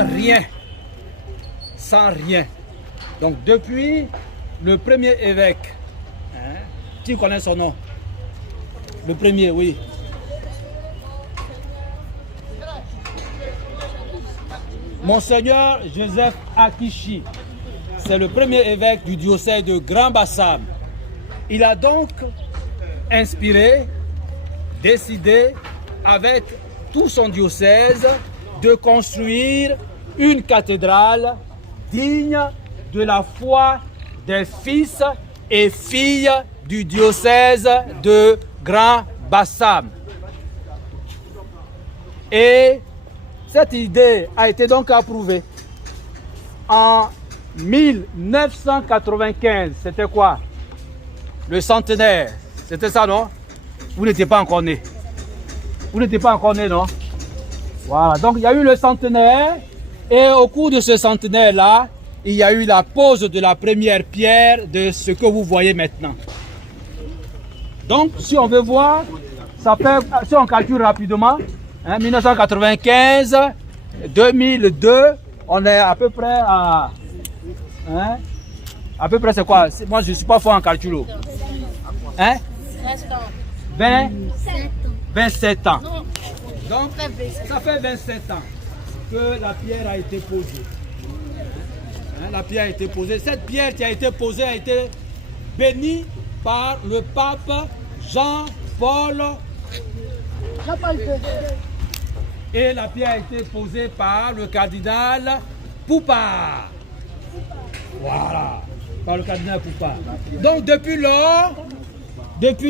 sans rien. Sans rien. Donc depuis le premier évêque, hein, tu connais son nom? Le premier, oui. Monseigneur Joseph Akichi, c'est le premier évêque du diocèse de Grand Bassam. Il a donc inspiré, décidé avec tout son diocèse de construire une cathédrale digne de la foi des fils et filles du diocèse de Grand Bassam. Et cette idée a été donc approuvée en 1995. C'était quoi? Le centenaire. C'était ça, non? Vous n'étiez pas encore né. Vous n'étiez pas encore né, non? Voilà. Donc, il y a eu le centenaire. Et au cours de ce centenaire-là, il y a eu la pose de la première pierre de ce que vous voyez maintenant. Donc, si on veut voir, ça fait, si on calcule rapidement, hein, 1995, 2002, on est à peu près à... Hein, à peu près c'est quoi? Moi, je ne suis pas fort en calcul. Hein? 27 ans. Donc, ça fait 27 ans que la pierre a été posée. Hein, la pierre a été posée. Cette pierre qui a été posée a été bénie par le pape Jean-Paul II. Et la pierre a été posée par le cardinal Poupard. Voilà, par le cardinal Poupard. Donc depuis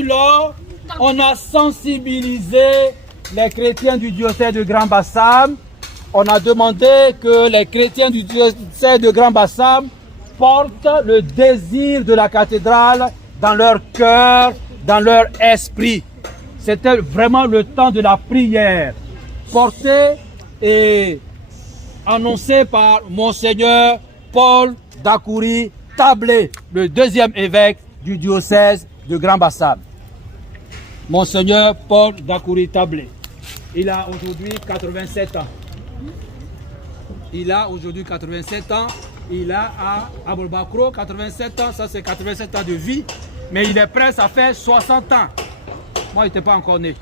lors, on a sensibilisé les chrétiens du diocèse de Grand Bassam. On a demandé que les chrétiens du diocèse de Grand Bassam portent le désir de la cathédrale dans leur cœur, dans leur esprit. C'était vraiment le temps de la prière, porté et annoncé par Monseigneur Paul Dakouri Tablé, le deuxième évêque du diocèse de Grand Bassam. Monseigneur Paul Dakouri Tablé. Il a aujourd'hui 87 ans. Il a aujourd'hui 87 ans. Il a à Aboulbakro 87 ans. Ça, c'est 87 ans de vie. Mais il est prêt, ça fait 60 ans. Moi, il n'était pas encore né.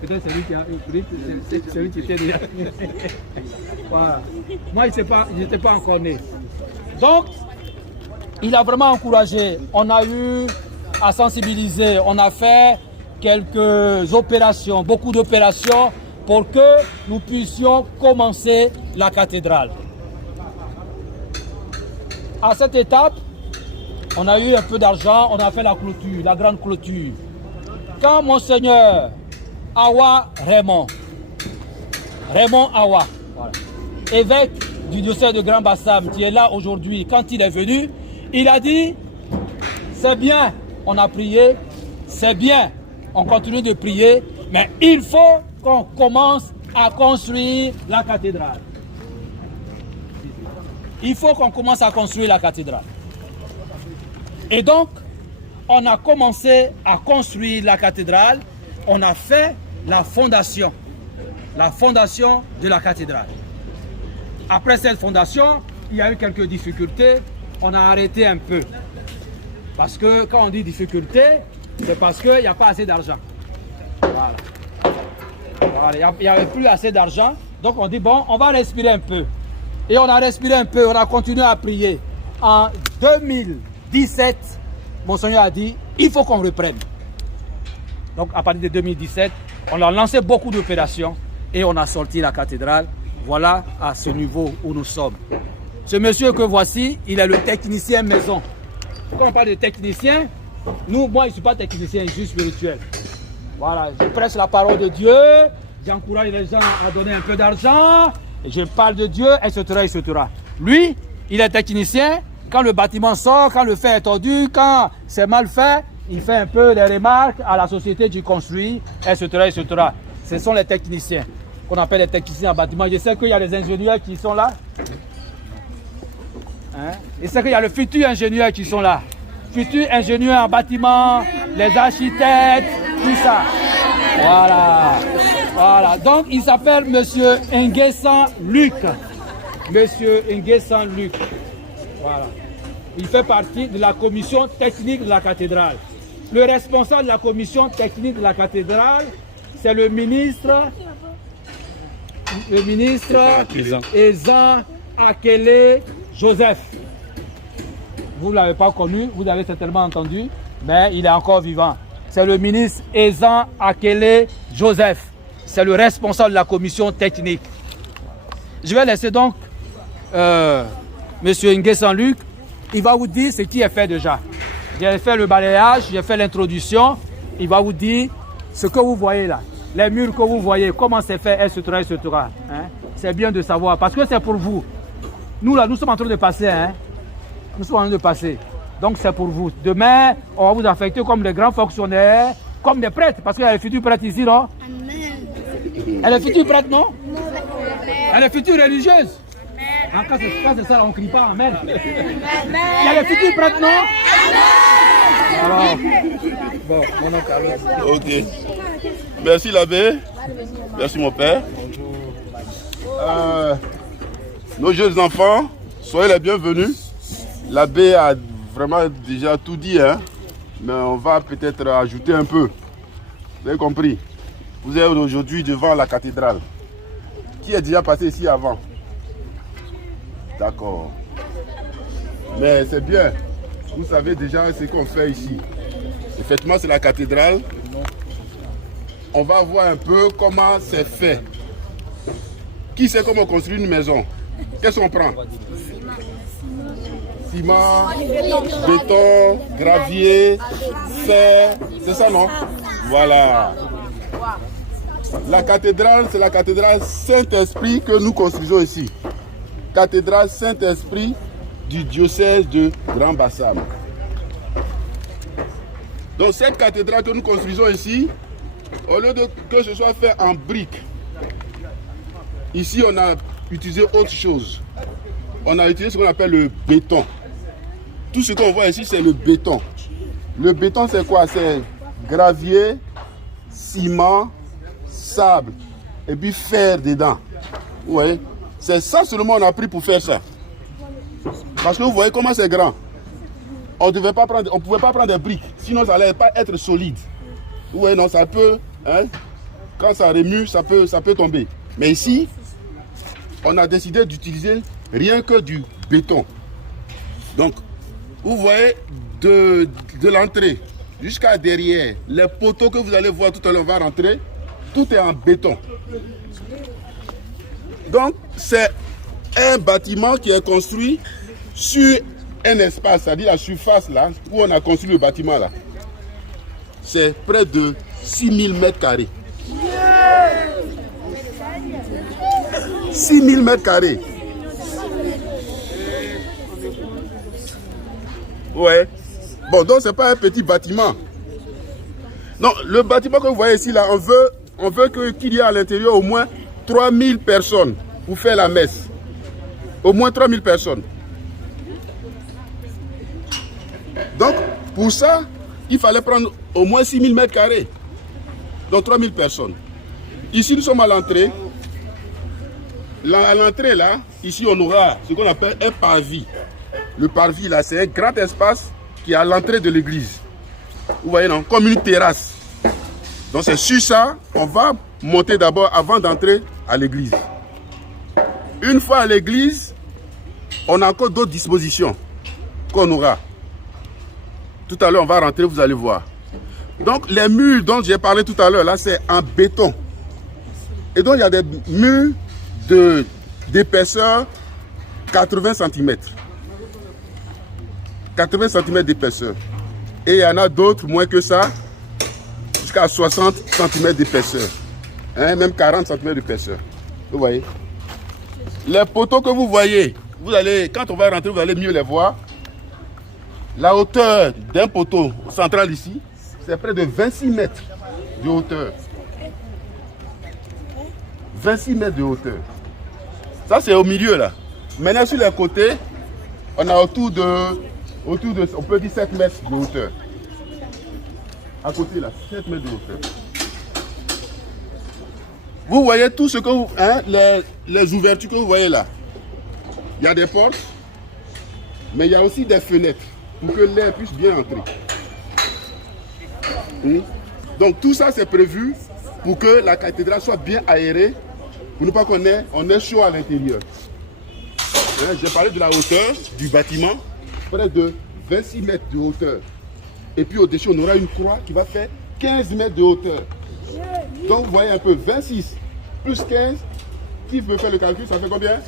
Peut-être c'est lui qui a écrit, c'est lui qui était déjà. Voilà. Moi, il n'était pas encore né. Donc, il a vraiment encouragé. On a eu à sensibiliser. On a fait quelques opérations, beaucoup d'opérations pour que nous puissions commencer la cathédrale. À cette étape, on a eu un peu d'argent, on a fait la clôture, la grande clôture. Quand Monseigneur Awa Raymond Awa, voilà, évêque du diocèse de Grand Bassam, qui est là aujourd'hui, quand il est venu, il a dit, c'est bien, on a prié, c'est bien, on continue de prier, mais il faut qu'on commence à construire la cathédrale. Il faut qu'on commence à construire la cathédrale. Et donc, on a commencé à construire la cathédrale. On a fait la fondation de la cathédrale. Après cette fondation, il y a eu quelques difficultés. On a arrêté un peu. Parce que quand on dit difficulté, c'est parce qu'il n'y a pas assez d'argent. Voilà. Voilà, il n'y avait plus assez d'argent. Donc on dit, bon, on va respirer un peu. Et on a respiré un peu, on a continué à prier. En 2017, Monseigneur a dit, il faut qu'on reprenne. Donc à partir de 2017, on a lancé beaucoup d'opérations et on a sorti la cathédrale. Voilà à ce niveau où nous sommes. Ce monsieur que voici, il est le technicien maison. Quand on parle de technicien, moi je ne suis pas technicien, je suis spirituel. Voilà, je prêche la parole de Dieu, j'encourage les gens à donner un peu d'argent, et je parle de Dieu, etc., etc. Lui, il est technicien. Quand le bâtiment sort, quand le fer est tordu, quand c'est mal fait, il fait un peu des remarques à la société qui construit, etc., etc. Ce sont les techniciens, qu'on appelle les techniciens en bâtiment. Je sais qu'il y a les ingénieurs qui sont là. Hein? Je sais qu'il y a le futur ingénieur qui sont là. Futur ingénieur en bâtiment, les architectes, tout ça. Voilà. Voilà, donc il s'appelle Monsieur Nguessan Luc. Monsieur Nguessan Luc. Voilà. Il fait partie de la commission technique de la cathédrale. Le responsable de la commission technique de la cathédrale, c'est le ministre Ezan Akele Joseph. Vous ne l'avez pas connu, vous avez certainement entendu, mais il est encore vivant. C'est le ministre Ezan Akele Joseph. C'est le responsable de la commission technique. Je vais laisser donc Monsieur Nguessan Luc. Il va vous dire ce qui est fait déjà. J'ai fait le balayage, j'ai fait l'introduction. Il va vous dire ce que vous voyez là. Les murs que vous voyez, comment c'est fait, etc. Hein? C'est bien de savoir, parce que c'est pour vous. Nous là, nous sommes en train de passer. Hein? Nous sommes en train de passer. Donc c'est pour vous. Demain, on va vous affecter comme des grands fonctionnaires, comme des prêtres, parce qu'il y a les futurs prêtres ici, non? Elle est future prêtre, non? Elle est future religieuse. Quand c'est ça, on ne crie pas Amen. Il y a les futurs prêtres, non? Alors, bon, mon oncle. Ok. Merci l'abbé. Merci mon père. Nos jeunes enfants, soyez les bienvenus. L'abbé a vraiment déjà tout dit, hein? Mais on va peut-être ajouter un peu. Vous avez compris? Vous êtes aujourd'hui devant la cathédrale. Qui est déjà passé ici avant? D'accord. Mais c'est bien. Vous savez déjà ce qu'on fait ici. Effectivement, c'est la cathédrale. On va voir un peu comment c'est fait. Qui sait comment construire une maison? Qu'est-ce qu'on prend? Ciment, béton, gravier, fer. C'est ça, non? Voilà. La cathédrale, c'est la cathédrale Saint-Esprit que nous construisons ici. Cathédrale Saint-Esprit du diocèse de Grand Bassam. Donc cette cathédrale que nous construisons ici, au lieu de que ce soit fait en briques, ici on a utilisé autre chose. On a utilisé ce qu'on appelle le béton. Tout ce qu'on voit ici, c'est le béton. Le béton, c'est quoi? C'est gravier, ciment, sable et puis fer dedans. Vous voyez? C'est ça seulement on a pris pour faire ça. Parce que vous voyez comment c'est grand. On ne pouvait pas prendre des briques, sinon ça n'allait pas être solide. Vous voyez, non, ça peut, hein, quand ça remue, ça peut tomber. Mais ici, on a décidé d'utiliser rien que du béton. Donc, vous voyez, de l'entrée jusqu'à derrière, les poteaux que vous allez voir tout à l'heure, on va rentrer, tout est en béton. Donc, c'est un bâtiment qui est construit sur un espace, c'est-à-dire la surface là, où on a construit le bâtiment là. C'est près de 6000 mètres carrés. 6000 mètres carrés. Ouais. Bon, donc c'est pas un petit bâtiment. Non, le bâtiment que vous voyez ici là, on veut qu'il y ait à l'intérieur au moins 3000 personnes pour faire la messe. Au moins 3000 personnes. Donc, pour ça, il fallait prendre au moins 6000 mètres carrés. Donc 3000 personnes. Ici, nous sommes à l'entrée. À l'entrée, là, ici, on aura ce qu'on appelle un parvis. Le parvis, là, c'est un grand espace qui est à l'entrée de l'église. Vous voyez, non? Comme une terrasse. Donc, c'est sur ça, on va monter d'abord avant d'entrer à l'église. Une fois à l'église, on a encore d'autres dispositions qu'on aura. Tout à l'heure, on va rentrer, vous allez voir. Donc, les murs dont j'ai parlé tout à l'heure, là, c'est en béton. Et donc, il y a des murs d'épaisseur 80 cm. 80 cm d'épaisseur. Et il y en a d'autres moins que ça, jusqu'à 60 cm d'épaisseur. Hein, même 40 cm d'épaisseur. Vous voyez? Les poteaux que vous voyez, quand on va rentrer, vous allez mieux les voir. La hauteur d'un poteau central ici, c'est près de 26 mètres de hauteur. 26 mètres de hauteur. Ça, c'est au milieu, là. Maintenant, sur les côtés, on a autour de, on peut dire 7 mètres de hauteur. À côté, là, 7 mètres de hauteur. Vous voyez tout ce que vous, hein, les ouvertures que vous voyez là. Il y a des portes, mais il y a aussi des fenêtres pour que l'air puisse bien entrer. Donc tout ça c'est prévu pour que la cathédrale soit bien aérée, pour ne pas qu'on ait, on est chaud à l'intérieur. Hein, j'ai parlé de la hauteur du bâtiment, près de 26 mètres de hauteur. Et puis au-dessus, on aura une croix qui va faire 15 mètres de hauteur. Donc vous voyez un peu, 26 plus 15, qui veut faire le calcul, ça fait combien?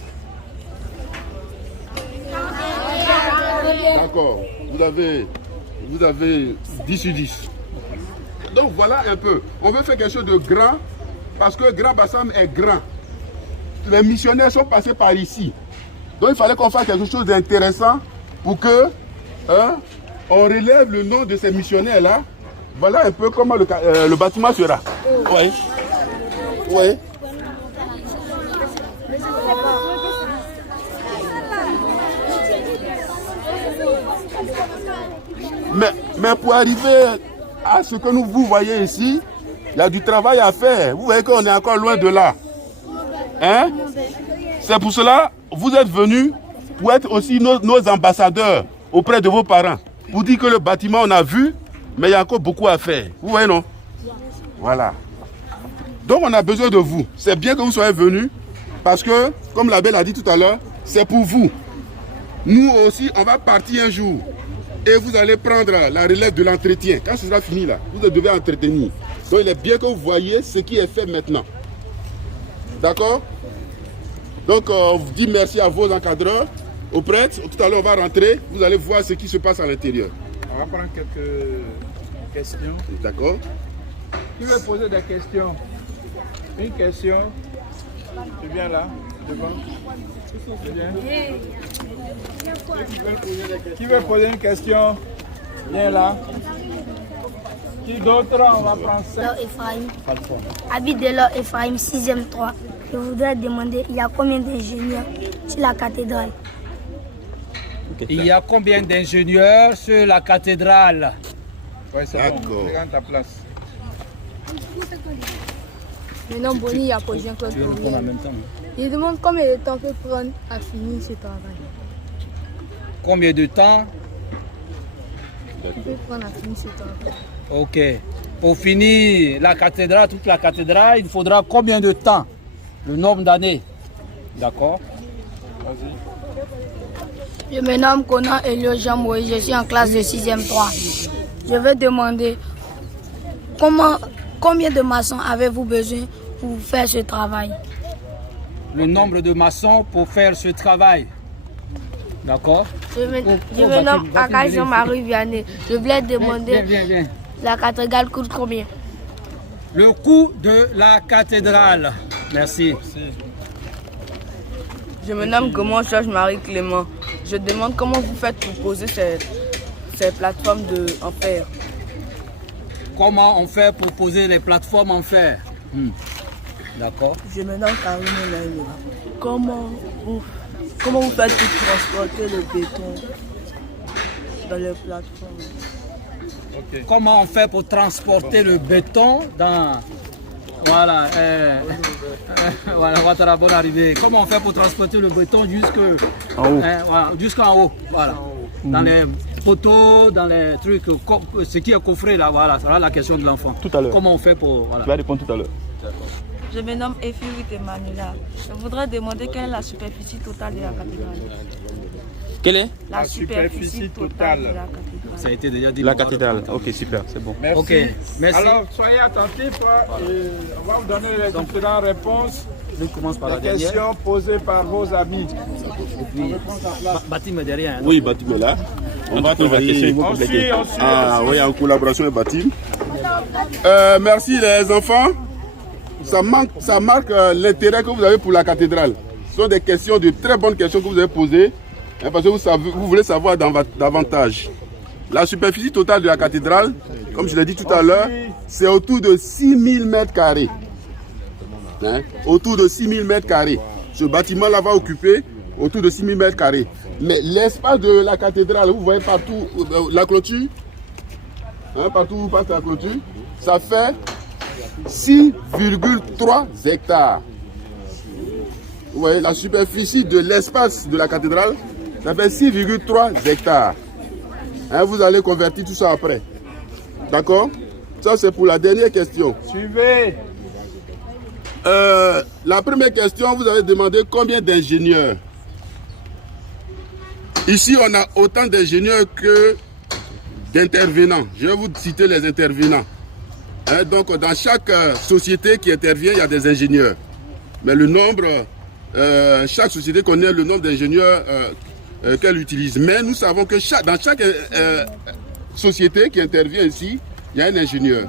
D'accord, vous avez 10 sur 10. Donc voilà un peu, on veut faire quelque chose de grand, parce que Grand Bassam est grand. Les missionnaires sont passés par ici. Donc il fallait qu'on fasse quelque chose d'intéressant pour que on relève le nom de ces missionnaires-là. Voilà un peu comment le bâtiment sera. Oui. Oui. Mais pour arriver à ce que vous voyez ici, il y a du travail à faire. Vous voyez qu'on est encore loin de là. Hein? C'est pour cela que vous êtes venus pour être aussi nos ambassadeurs auprès de vos parents. Pour dire que le bâtiment, on a vu, mais il y a encore beaucoup à faire. Vous voyez, non? Voilà. Donc, on a besoin de vous. C'est bien que vous soyez venus, parce que, comme l'abbé l'a dit tout à l'heure, c'est pour vous. Nous aussi, on va partir un jour. Et vous allez prendre la relève de l'entretien. Quand ce sera fini, là, vous devez entretenir. Donc, il est bien que vous voyez ce qui est fait maintenant. D'accord? Donc, on vous dit merci à vos encadreurs, aux prêtres. Tout à l'heure, on va rentrer. Vous allez voir ce qui se passe à l'intérieur. On va prendre quelques questions. D'accord? Qui veut poser des questions? Une question. Tu viens là, devant. Tu viens. Qui veut poser une question? Viens là. Qui d'autre? On va prendre ça. Ephraim. Habite de l'or Ephraim, 6e 3. Je voudrais demander, il y a combien d'ingénieurs sur la cathédrale? Il y a combien d'ingénieurs sur la cathédrale? Oui, c'est bon. Prends ta place. Maintenant, Bonnie a posé un code combien. Il demande combien de temps peut prendre à finir ce travail. Combien de temps? Il peut prendre à finir ce travail. Ok. Pour finir la cathédrale, toute la cathédrale, il faudra combien de temps? Le nombre d'années? D'accord. Vas-y. Je me nomme Conan Elio Jean Moïse, je suis en classe de 6e 3. Je vais demander combien de maçons avez-vous besoin pour faire ce travail? Le nombre de maçons pour faire ce travail. D'accord. Je me nomme Akaï Jean-Marie Vianney. Je voulais demander, Viens. la cathédrale coûte combien? Le coût de la cathédrale. Merci. Je me nomme Gaumont Georges-Marie Clément. Je demande comment vous faites pour poser ces plateformes en fer. Comment on fait pour poser les plateformes en fer? D'accord. Je me nomme Karine Laïla. Comment vous faites pour transporter le béton dans les plateformes? Okay. Comment on fait pour transporter le béton dans... Voilà, voilà, bonne arrivée. Comment on fait pour transporter le béton jusqu'en haut? Voilà. Dans les poteaux, dans les trucs, ce qui est coffré là, voilà, c'est la question de l'enfant. Tout à l'heure. Comment on fait pour... Voilà. Tu vas répondre tout à l'heure. Je me nomme Efirit Emmanuela. Je voudrais demander quelle est la superficie totale de la cathédrale. Quelle est La superficie totale de la cathédrale. Ça a été déjà dit. la cathédrale? Ok, super, c'est bon. Merci. Ok, merci. Alors, soyez attentifs. On va vous donner les différentes réponses. Je commence par Les la dernière. questions posées par vos amis. Et puis, Batim derrière. Oui, Batim est là. On va travailler. On suit. Ah oui, en collaboration avec Batim. Merci les enfants. Ça marque l'intérêt que vous avez pour la cathédrale. Ce sont des questions, de très bonnes questions que vous avez posées, parce que vous voulez savoir davantage. La superficie totale de la cathédrale, comme je l'ai dit tout à l'heure, c'est autour de 6000 mètres carrés. Autour de 6000 mètres carrés. Ce bâtiment-là va occuper autour de 6000 mètres carrés. Mais l'espace de la cathédrale, vous voyez partout la clôture, partout où passe la clôture, ça fait 6,3 hectares. Vous voyez, la superficie de l'espace de la cathédrale, ça fait 6,3 hectares. Hein, vous allez convertir tout ça après. D'accord? Ça, c'est pour la dernière question. Suivez. La première question, vous avez demandé combien d'ingénieurs. Ici, on a autant d'ingénieurs que d'intervenants. Je vais vous citer les intervenants. Hein, donc, dans chaque société qui intervient, il y a des ingénieurs. Mais le nombre, chaque société connaît le nombre d'ingénieurs qu'elle utilise. Mais nous savons que dans chaque société qui intervient ici, il y a un ingénieur.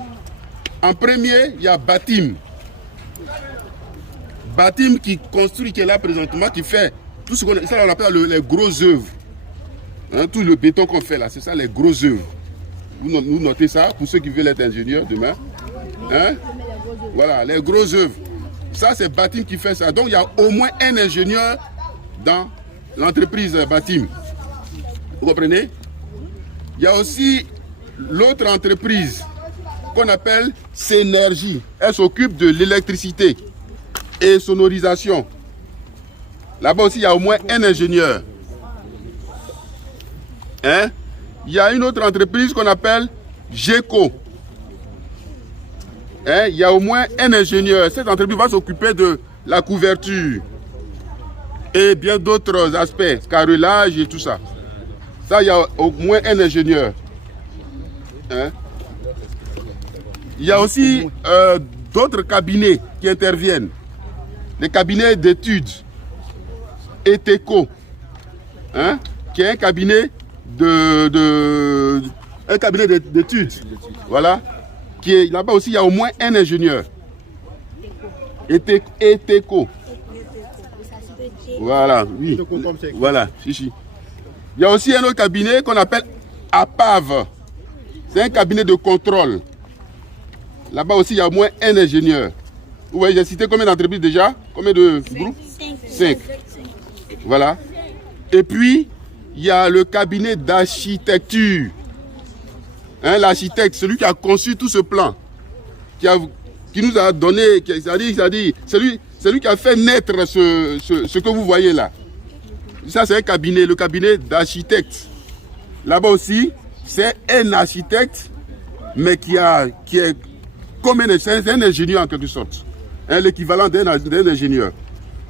En premier, il y a Batim. Batim qui construit, qui est là présentement, qui fait tout ce qu'on appelle les grosses œuvres. Hein, tout le béton qu'on fait là, c'est ça les grosses œuvres. Vous notez ça pour ceux qui veulent être ingénieurs demain. Hein? Voilà, les grosses œuvres. Ça, c'est Batim qui fait ça. Donc, il y a au moins un ingénieur dans l'entreprise Batim. Vous comprenez? Il y a aussi l'autre entreprise qu'on appelle Synergie. Elle s'occupe de l'électricité et sonorisation. Là-bas aussi, il y a au moins un ingénieur. Hein? Il y a une autre entreprise qu'on appelle GECO. Hein? Il y a au moins un ingénieur. Cette entreprise va s'occuper de la couverture et bien d'autres aspects, carrelage et tout ça. Ça, il y a au moins un ingénieur. Hein? Il y a aussi d'autres cabinets qui interviennent. Les cabinets d'études, ETECO, hein? Qui est un cabinet d'études. Voilà. Qui est là-bas aussi, il y a au moins un ingénieur. ETECO. Voilà, oui. Voilà, chichi. Il y a aussi un autre cabinet qu'on appelle APAV. C'est un cabinet de contrôle. Là-bas aussi, il y a au moins un ingénieur. Vous voyez, j'ai cité combien d'entreprises déjà? Combien de groupes? 5. Voilà. Et puis, il y a le cabinet d'architecture. Hein, l'architecte, celui qui a conçu tout ce plan, qui nous a donné, c'est-à-dire celui qui a fait naître ce que vous voyez là. Ça, c'est un cabinet, le cabinet d'architecte. Là-bas aussi, c'est un architecte, mais qui est comme un ingénieur en quelque sorte. Hein, l'équivalent d'un ingénieur.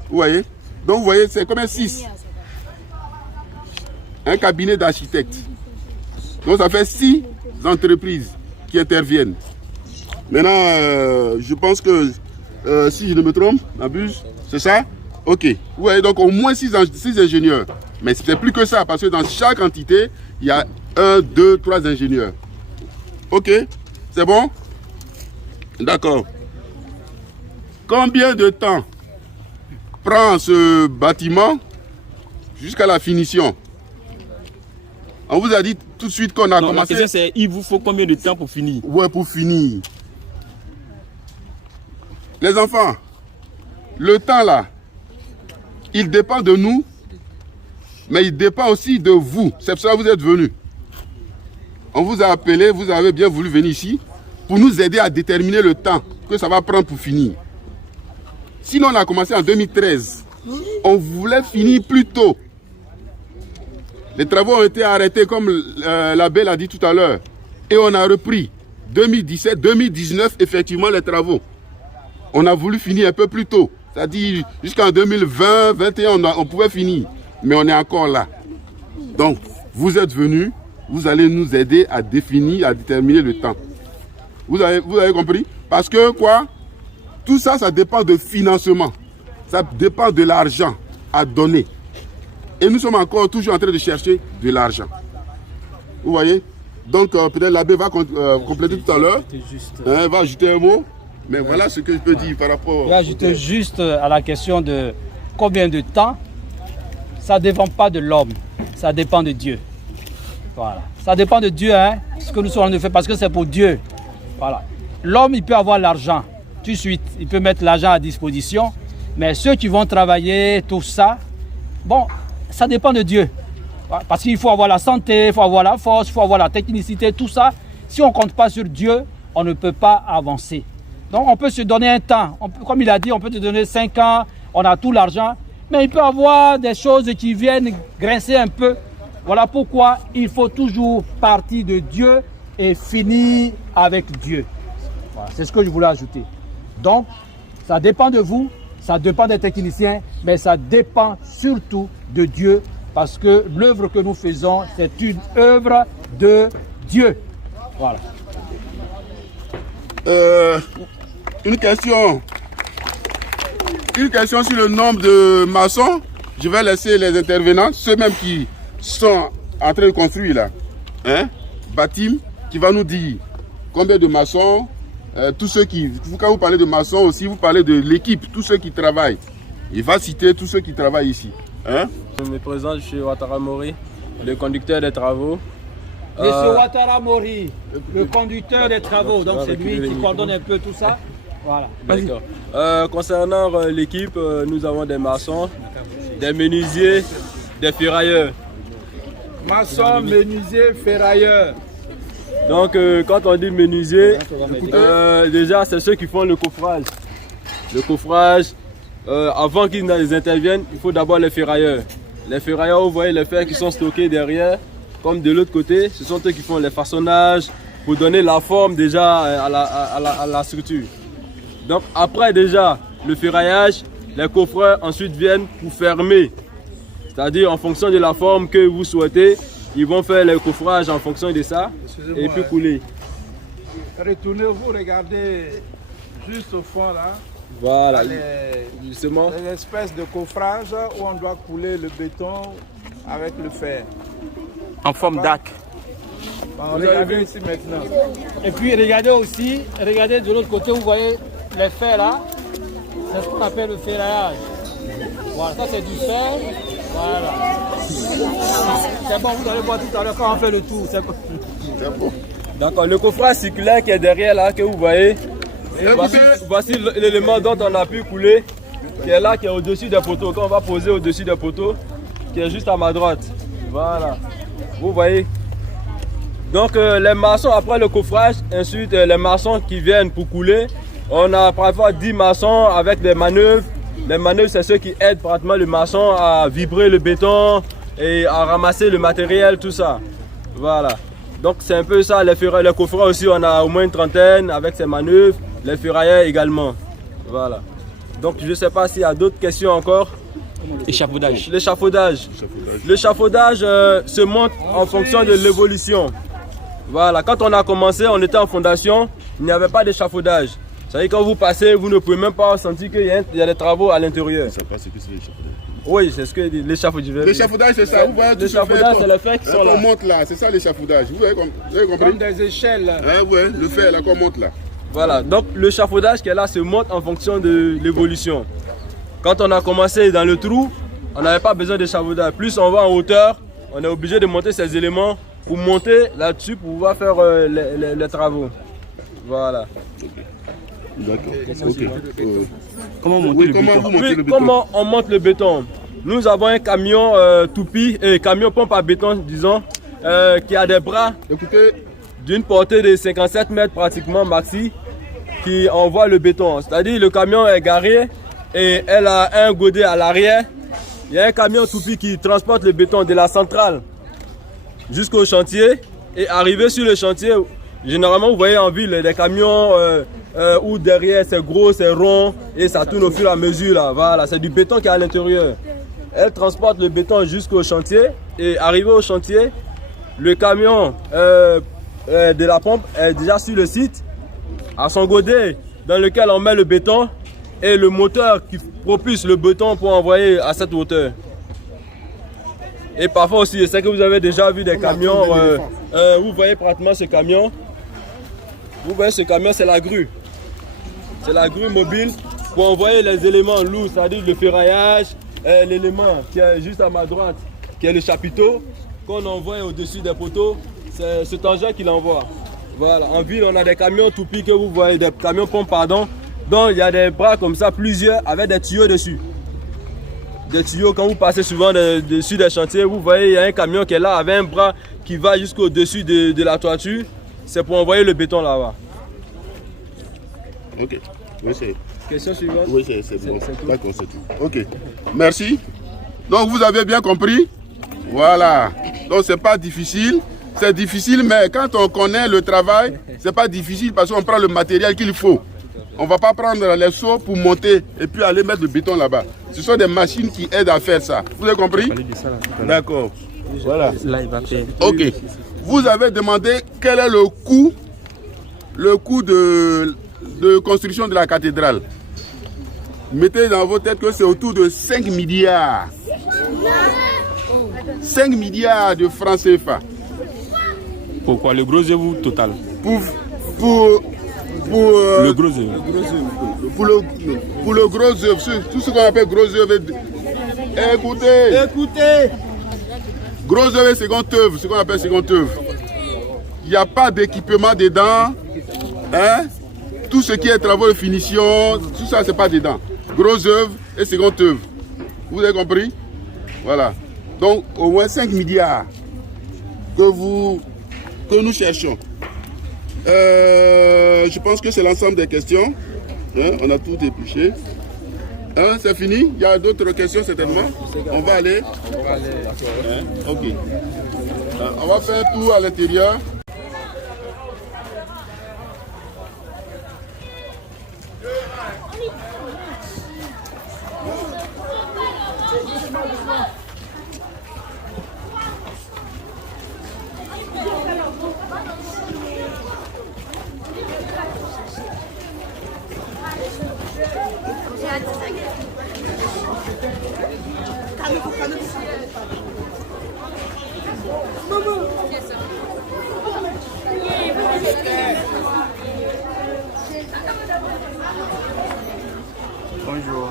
Vous voyez? Donc, vous voyez, c'est comme un 6. Un cabinet d'architecte. Donc, ça fait 6 entreprises qui interviennent. Maintenant, je pense que, si je ne me trompe, m'abuse, c'est ça? Ok. Vous voyez, donc au moins 6 ingénieurs. Mais c'est plus que ça, parce que dans chaque entité, il y a 1, 2, 3 ingénieurs. Ok? C'est bon? D'accord. Combien de temps prend ce bâtiment jusqu'à la finition? On vous a dit tout de suite qu'on a commencé. La question c'est, il vous faut combien de temps pour finir? Ouais, pour finir. Les enfants, le temps là, il dépend de nous, mais il dépend aussi de vous. C'est pour ça que vous êtes venus. On vous a appelé, vous avez bien voulu venir ici pour nous aider à déterminer le temps que ça va prendre pour finir. Sinon, on a commencé en 2013. On voulait finir plus tôt. Les travaux ont été arrêtés, comme l'abbé l'a dit tout à l'heure. Et on a repris 2017, 2019, effectivement, les travaux. On a voulu finir un peu plus tôt. C'est-à-dire, jusqu'en 2020, 2021, on pouvait finir. Mais on est encore là. Donc, vous êtes venus, vous allez nous aider à définir, à déterminer le temps. Vous avez compris? Parce que quoi? Tout ça, ça dépend de financement. Ça dépend de l'argent à donner. Et nous sommes encore toujours en train de chercher de l'argent. Vous voyez? Donc, peut-être l'abbé va compléter tout à l'heure. Il va ajouter un mot. Mais voilà ce que je peux dire par rapport... Je vais ajouter juste à la question de combien de temps. Ça ne dépend pas de l'homme. Ça dépend de Dieu. Voilà. Ça dépend de Dieu, hein, ce que nous sommes en train de faire, parce que c'est pour Dieu. Voilà. L'homme, il peut avoir l'argent. Tout de suite, il peut mettre l'argent à disposition. Mais ceux qui vont travailler, tout ça, bon, ça dépend de Dieu. Parce qu'il faut avoir la santé, il faut avoir la force, il faut avoir la technicité, tout ça. Si on ne compte pas sur Dieu, on ne peut pas avancer. Donc on peut se donner un temps. Comme il a dit, on peut te donner 5 ans, on a tout l'argent. Mais il peut y avoir des choses qui viennent grincer un peu. Voilà pourquoi il faut toujours partir de Dieu et finir avec Dieu. Voilà, c'est ce que je voulais ajouter. Donc, ça dépend de vous, ça dépend des techniciens, mais ça dépend surtout de Dieu, parce que l'œuvre que nous faisons, c'est une œuvre de Dieu. Voilà. Une question sur le nombre de maçons. Je vais laisser les intervenants, ceux même qui sont en train de construire là, hein, Batim, qui va nous dire combien de maçons, tous ceux qui, quand vous parlez de maçons aussi, vous parlez de l'équipe, tous ceux qui travaillent. Il va citer tous ceux qui travaillent ici. Hein? Je me présente, je suis Ouattara Mori, le conducteur des travaux. Monsieur Ouattara Mori, le conducteur des travaux, donc c'est lui qui coordonne un peu tout ça. Voilà. D'accord. Concernant l'équipe, nous avons des maçons, des menuisiers, des ferrailleurs. Maçons, menuisiers, ferrailleurs. Donc quand on dit menuisier, déjà c'est ceux qui font le coffrage. Le coffrage, avant qu'ils interviennent, il faut d'abord les ferrailleurs. Les ferrailleurs, vous voyez les fers qui sont stockés derrière, comme de l'autre côté, ce sont eux qui font les façonnages pour donner la forme déjà à la structure. Donc après déjà le ferraillage, les coffreurs ensuite viennent pour fermer. C'est-à-dire en fonction de la forme que vous souhaitez, ils vont faire le coffrage en fonction de ça et puis couler. Retournez-vous, regardez juste au fond là. Voilà, justement. Une espèce de coffrage où on doit couler le béton avec le fer. En forme d'arc. Bon, regardez ici maintenant. Et puis regardez aussi, regardez de l'autre côté, vous voyez les fers là. C'est ce qu'on appelle le ferraillage. Voilà, ça c'est du fer. Voilà. C'est bon, vous allez voir tout à l'heure quand on fait le tour. C'est bon. D'accord, le coffrage circulaire qui est derrière là, que vous voyez, voici l'élément dont on a pu couler, qui est là, qui est au-dessus des poteaux. Quand on va poser au-dessus des poteaux, qui est juste à ma droite. Voilà, vous voyez. Donc les maçons, après le coffrage, ensuite les maçons qui viennent pour couler, on a parfois 10 maçons avec des manœuvres. Les manœuvres, c'est ceux qui aident pratiquement le maçon à vibrer le béton et à ramasser le matériel, tout ça. Voilà. Donc c'est un peu ça, les coffreurs aussi, on a au moins une trentaine avec ces manœuvres, les ferrailleurs également. Voilà. Donc je ne sais pas s'il y a d'autres questions encore. Échafaudage. L'échafaudage. L'échafaudage se monte en fonction de l'évolution. Voilà, quand on a commencé, on était en fondation, il n'y avait pas d'échafaudage. Ça veut dire quand vous passez, vous ne pouvez même pas sentir qu'il y a des travaux à l'intérieur. Ça passe, c'est que c'est l'échafaudage. Oui, c'est ce que l'échafaudage. L'échafaudage, c'est ça. Vous voyez, l'échafaudage, c'est les fers qui sont là. On monte là, c'est ça l'échafaudage. Vous avez compris? Comme des échelles. Oui, le fer là qu'on monte là. Voilà, donc l'échafaudage qui est là se monte en fonction de l'évolution. Quand on a commencé dans le trou, on n'avait pas besoin d'échafaudage. Plus on va en hauteur, on est obligé de monter ces éléments pour monter là-dessus pour pouvoir faire les travaux. Voilà. D'accord. Comment on monte le béton? Comment on monte le béton? Nous avons un camion toupie, camion pompe à béton, disons, qui a des bras d'une portée de 57 mètres pratiquement maxi, qui envoie le béton. C'est-à-dire le camion est garé et elle a un godet à l'arrière. Il y a un camion toupie qui transporte le béton de la centrale jusqu'au chantier. Et arrivé sur le chantier, généralement vous voyez en ville des camions où derrière c'est gros, c'est rond et ça tourne au fur et à mesure là. Voilà, c'est du béton qui est à l'intérieur. Elle transporte le béton jusqu'au chantier et arrivé au chantier, le camion de la pompe est déjà sur le site, à son godet dans lequel on met le béton et le moteur qui propulse le béton pour envoyer à cette hauteur. Et parfois aussi, je sais que vous avez déjà vu des camions, vous voyez pratiquement ce camion. Vous voyez ce camion, c'est la grue. C'est la grue mobile pour envoyer les éléments lourds, c'est-à-dire le ferraillage, l'élément qui est juste à ma droite, qui est le chapiteau, qu'on envoie au-dessus des poteaux. C'est cet engin qui l'envoie. Voilà. En ville, on a des camions toupies que vous voyez, des camions pompes, pardon, dont il y a des bras comme ça, plusieurs, avec des tuyaux dessus. Des tuyaux, quand vous passez souvent dessus des chantiers, vous voyez, il y a un camion qui est là, avec un bras qui va jusqu'au-dessus de la toiture. C'est pour envoyer le béton là-bas. Ok. Oui, c'est. Question suivante. Oui, c'est bon. tout. D'accord, c'est tout. Ok. Merci. Donc, vous avez bien compris? Voilà. Donc, c'est pas difficile. C'est difficile, mais quand on connaît le travail, c'est pas difficile parce qu'on prend le matériel qu'il faut. On ne va pas prendre les seaux pour monter et puis aller mettre le béton là-bas. Ce sont des machines qui aident à faire ça. Vous avez compris? D'accord. Voilà. Là, il va faire. Ok. Vous avez demandé quel est le coût de construction de la cathédrale. Mettez dans vos têtes que c'est autour de 5 milliards. 5 milliards de francs CFA. Pourquoi le gros œuvre total? Pour le gros œuvre. Pour le gros œuvre, tout ce qu'on appelle gros œuvre. Écoutez. Gros œuvre et seconde œuvre, ce qu'on appelle seconde œuvre. Il n'y a pas d'équipement dedans. Hein? Tout ce qui est travaux de finition, tout ça, c'est pas dedans. Gros œuvre et seconde œuvre. Vous avez compris? Voilà. Donc, au moins 5 milliards que nous cherchons. Je pense que c'est l'ensemble des questions. Hein? On a tout épluché. Hein? C'est fini? Il y a d'autres questions certainement. On va aller. Hein? Ok. On va faire tout à l'intérieur. Bonjour.